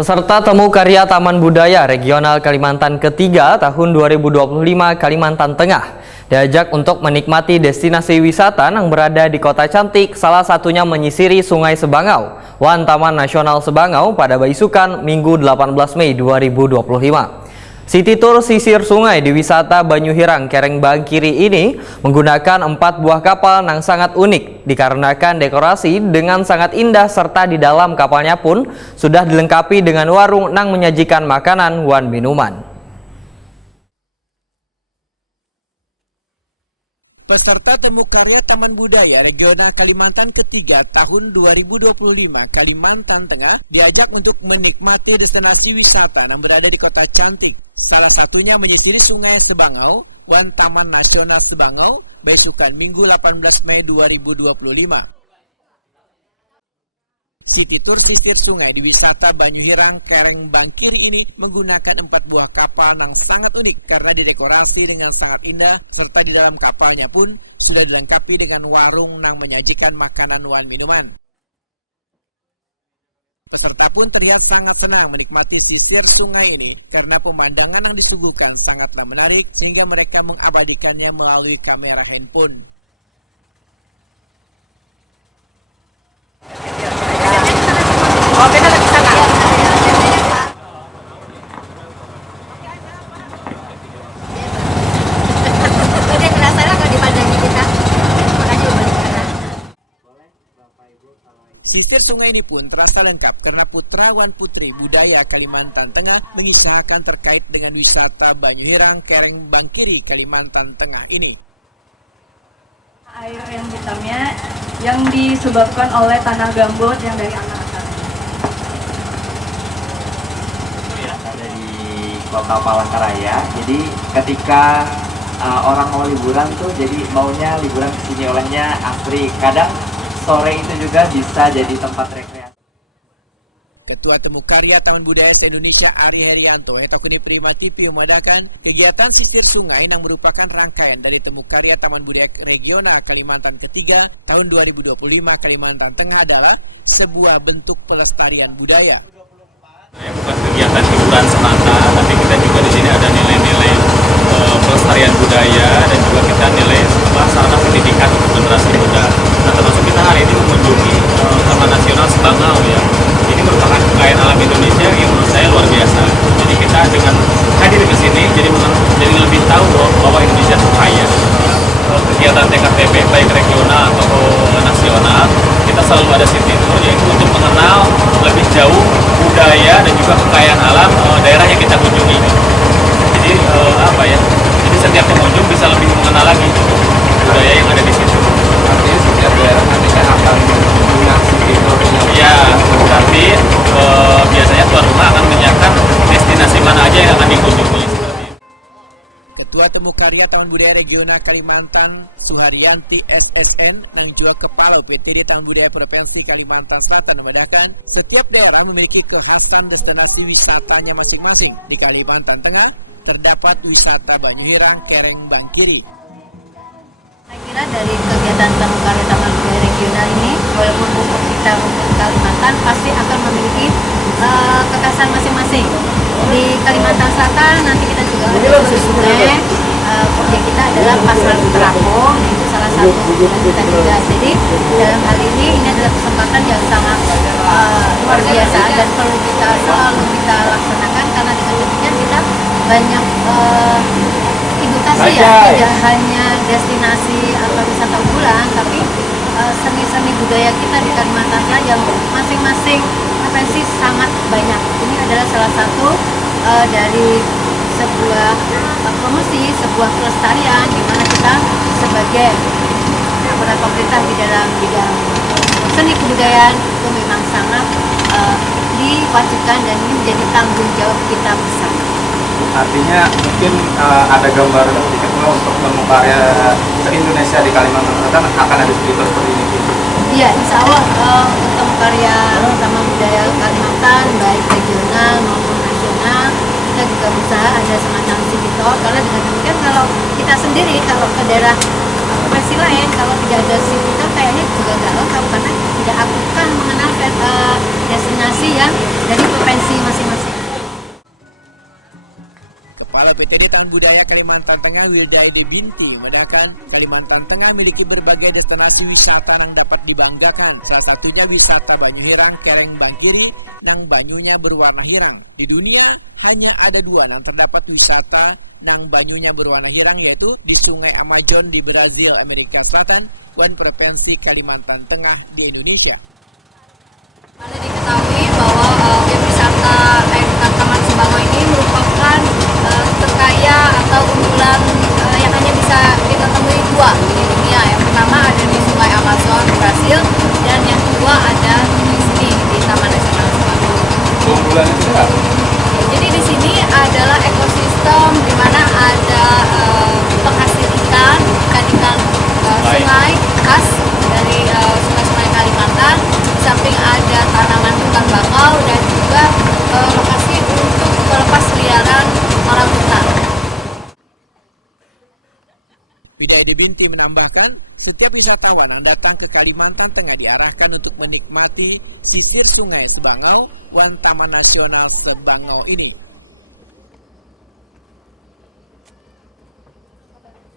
Peserta Temu Karya Taman Budaya Regional Kalimantan Ketiga tahun 2025 Kalimantan Tengah diajak untuk menikmati destinasi wisata yang berada di kota cantik, salah satunya menyisiri Sungai Sebangau, Wan Taman Nasional Sebangau pada Baisukan Minggu 18 Mei 2025. City Tour sisir sungai di wisata Banyuhirang Kereng Bangkiri ini menggunakan 4 buah kapal yang sangat unik dikarenakan dekorasi dengan sangat indah serta di dalam kapalnya pun sudah dilengkapi dengan warung yang menyajikan makanan dan minuman. Peserta Temu Karya Taman Budaya Regional Kalimantan Ketiga tahun 2025 Kalimantan Tengah diajak untuk menikmati destinasi wisata yang berada di kota cantik, salah satunya menyisiri Sungai Sebangau, Wan Taman Nasional Sebangau, Baisukan Minggu 18 Mei 2025. City Tour sisir sungai di wisata Banyuhirang Kereng Bangkiri ini menggunakan 4 buah kapal yang sangat unik karena didekorasi dengan sangat indah serta di dalam kapalnya pun sudah dilengkapi dengan warung yang menyajikan makanan dan minuman. Peserta pun terlihat sangat senang menikmati sisir sungai ini karena pemandangan yang disuguhkan sangatlah menarik sehingga mereka mengabadikannya melalui kamera handphone. Sisir sungai ini pun terasa lengkap karena putra wan putri budaya Kalimantan Tengah mengisahkan terkait dengan wisata Banyuhirang Kereng Bangkiri Kalimantan Tengah ini. Air yang hitamnya yang disebabkan oleh tanah gambut yang dari anak-anak. Ada di Kota Palangkaraya. Jadi ketika orang mau liburan tuh jadi maunya liburan ke sini, olehnya asri. Kadang sore itu juga bisa jadi tempat rekreasi. Ketua Temu Karya Taman Budaya se-Indonesia Ari Herianto atau Kini Prima TV memadakan kegiatan sisir sungai yang merupakan rangkaian dari Temu Karya Taman Budaya Regional Kalimantan Ketiga tahun 2025 Kalimantan Tengah adalah sebuah bentuk pelestarian budaya. Bukan kegiatan hiburan semata, tapi kita juga di sini ada nilai-nilai pelestarian budaya dan juga kita nilai sarana pendidikan untuk generasi muda. Nah, termasuk kita hari ini mengunjungi Taman Nasional Sebangau ya. Ini merupakan kekayaan alam Indonesia yang menurut saya luar biasa. Jadi kita dengan hadir ke sini jadi lebih tahu bahwa Indonesia itu kaya. Kegiatan TKTB baik regional atau nasional kita selalu ada city tour yaitu untuk mengenal lebih jauh budaya dan juga kekayaan alam daerah yang kita kunjungi. Jadi jadi setiap pengunjung bisa lebih mengenal lagi budaya yang ada di situ. Artinya setiap daerah nanti akan punya city tour-nya. Ya, tapi biasanya tuan rumah akan menyiapkan destinasi mana aja yang akan dikunjungi. Ketua Temu Karya Taman Budaya Regional Kalimantan Suharyanti SSN dan juga Kepala PPD Taman Budaya Provinsi Kalimantan Selatan membedakan setiap daerah memiliki kekhasan destinasi wisatanya masing-masing. Di Kalimantan Tengah terdapat wisata Banyuhirang Kereng Bangkiri. Saya kira dari kegiatan Temu Karya Taman Budaya Regional ini, walaupun kita rumput Kalimantan pasti akan memiliki kekhasan masing-masing. Di Kalimantan Selatan nanti kita juga ada khusus sungai. Objek kita adalah Pasar Terapung, itu salah satu tujuan kita juga. Jadi dalam hal ini adalah kesempatan yang sangat luar biasa dan perlu selalu kita laksanakan karena dengan demikian kita banyak edukasi ya, tidak hanya destinasi atau wisata unggulan, tapi seni-seni budaya kita di Kalimantan Tengah yang masing-masing provinsi sangat banyak. Ini adalah salah satu dari sebuah promosi, sebuah pelestarian di mana kita sebagai aparat pemerintah di dalam bidang seni kebudayaan itu memang sangat diwajibkan dan ini menjadi tanggung jawab kita bersama. Artinya mungkin ada gambaran sedikit untuk Temu Karya se-Indonesia di Kalimantan Selatan akan ada city tour seperti ini. Iya, insya Allah untuk Temu Karya Taman Budaya Kalimantan baik regional maupun nasional kita juga berusaha ada semacam city tour karena dengan demikian kalau kita sendiri kalau ke daerah provinsi lain kalau tidak ada city tour kayaknya juga nggak lengkap karena tidak akan mengenal destinasi yang dari provinsi masing-masing. Kepala BPD Taman Budaya Kalimantan Tengah Wilda Edi Bintu mengatakan Kalimantan Tengah memiliki berbagai destinasi wisata yang dapat dibanggakan. Salah satunya wisata Banyu Hirang, Kereng Bangkiri, nang banyunya berwarna hirang. Di dunia hanya ada dua yang terdapat wisata nang banyunya berwarna hirang, yaitu di Sungai Amazon di Brazil, Amerika Selatan, dan Provinsi Kalimantan Tengah di Indonesia. Pada diketahui bahwa objek wisata Taman Sumbango ini merupakan terkaya atau unggulan yang hanya bisa kita temui dua di dunia. Yang pertama ada di Sungai Amazon, Brasil, dan yang kedua ada di sini di Taman Nasional Sumbango. Keunggulan itu apa? Jadi di sini adalah ekosistem di mana ada penghasil ikan sungai khas dari sungai-sungai Kalimantan. Di samping ada tanaman hutan bakau dan juga lokasi untuk pelepas liaran orangutan. Wilda Edi Bintu menambahkan, setiap wisatawan yang datang ke Kalimantan Tengah diarahkan untuk menikmati sisir Sungai Sebangau dan Taman Nasional Sebangau ini.